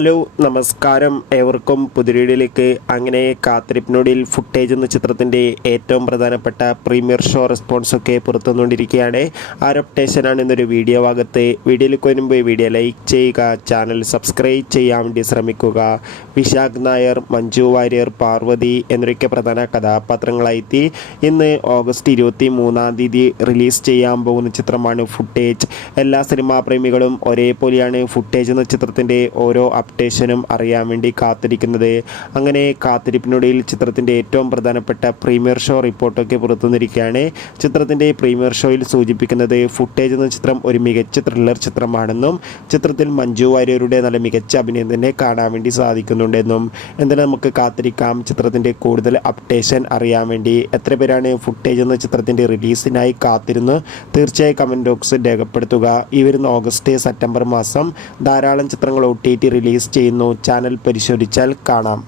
Hello നമസ്കാരം, ഏവർക്കും പുതിരീടിലേക്ക്. അങ്ങനെ കാത്തിരിപ്പിനൊടിയിൽ ഫുട്ടേജ് എന്ന ചിത്രത്തിൻ്റെ ഏറ്റവും പ്രധാനപ്പെട്ട പ്രീമിയർ ഷോ റെസ്പോൺസൊക്കെ പുറത്തുവന്നുകൊണ്ടിരിക്കുകയാണ്. ആരപ്റ്റേഷനാണ് എന്നൊരു വീഡിയോ ഭാഗത്ത്. വീഡിയോയിലേക്ക് വരുമ്പോൾ വീഡിയോ ലൈക്ക് ചെയ്യുക, ചാനൽ സബ്സ്ക്രൈബ് ചെയ്യാൻ വേണ്ടി ശ്രമിക്കുക. വിശാഖ് നായർ, മഞ്ജു വാര്യർ, പാർവതി എന്നൊക്കെ പ്രധാന കഥാപാത്രങ്ങളായി ഇന്ന് ഓഗസ്റ്റ് 23 റിലീസ് ചെയ്യാൻ പോകുന്ന ചിത്രമാണ് ഫുട്ടേജ്. എല്ലാ സിനിമാ പ്രേമികളും ഒരേപോലെയാണ് ഫുട്ടേജ് എന്ന ചിത്രത്തിൻ്റെ ഓരോ അപ്ഡേഷനും അറിയാൻ വേണ്ടി കാത്തിരിക്കുന്നത്. അങ്ങനെ കാത്തിരിപ്പിനൊടിയിൽ ചിത്രത്തിൻ്റെ ഏറ്റവും പ്രധാനപ്പെട്ട പ്രീമിയർ ഷോ റിപ്പോർട്ടൊക്കെ പുറത്തുവന്നിരിക്കുകയാണ്. ചിത്രത്തിൻ്റെ പ്രീമിയർ ഷോയിൽ സൂചിപ്പിക്കുന്നത് ഫുട്ടേജ് എന്ന ചിത്രം ഒരു മികച്ച ത്രില്ലർ ചിത്രമാണെന്നും ചിത്രത്തിൽ മഞ്ജു വാര്യരുടെ നല്ല മികച്ച അഭിനയം തന്നെ കാണാൻ വേണ്ടി സാധിക്കുന്നുണ്ടെന്നും. എന്തായാലും നമുക്ക് കാത്തിരിക്കാം ചിത്രത്തിൻ്റെ കൂടുതൽ അപ്ഡേഷൻ അറിയാൻ വേണ്ടി. എത്ര പേരാണ് ഫുട്ടേജ് എന്ന ചിത്രത്തിൻ്റെ റിലീസിനായി കാത്തിരുന്ന് തീർച്ചയായും കമൻറ്റ് ബോക്സിൽ രേഖപ്പെടുത്തുക. ഈ വരുന്ന ഓഗസ്റ്റ് സെപ്റ്റംബർ മാസം ധാരാളം ചിത്രങ്ങൾ OTT റിലീസ് ചെയ്യുന്നു. ചാനൽ പരിശോധിച്ചാൽ കാണാം.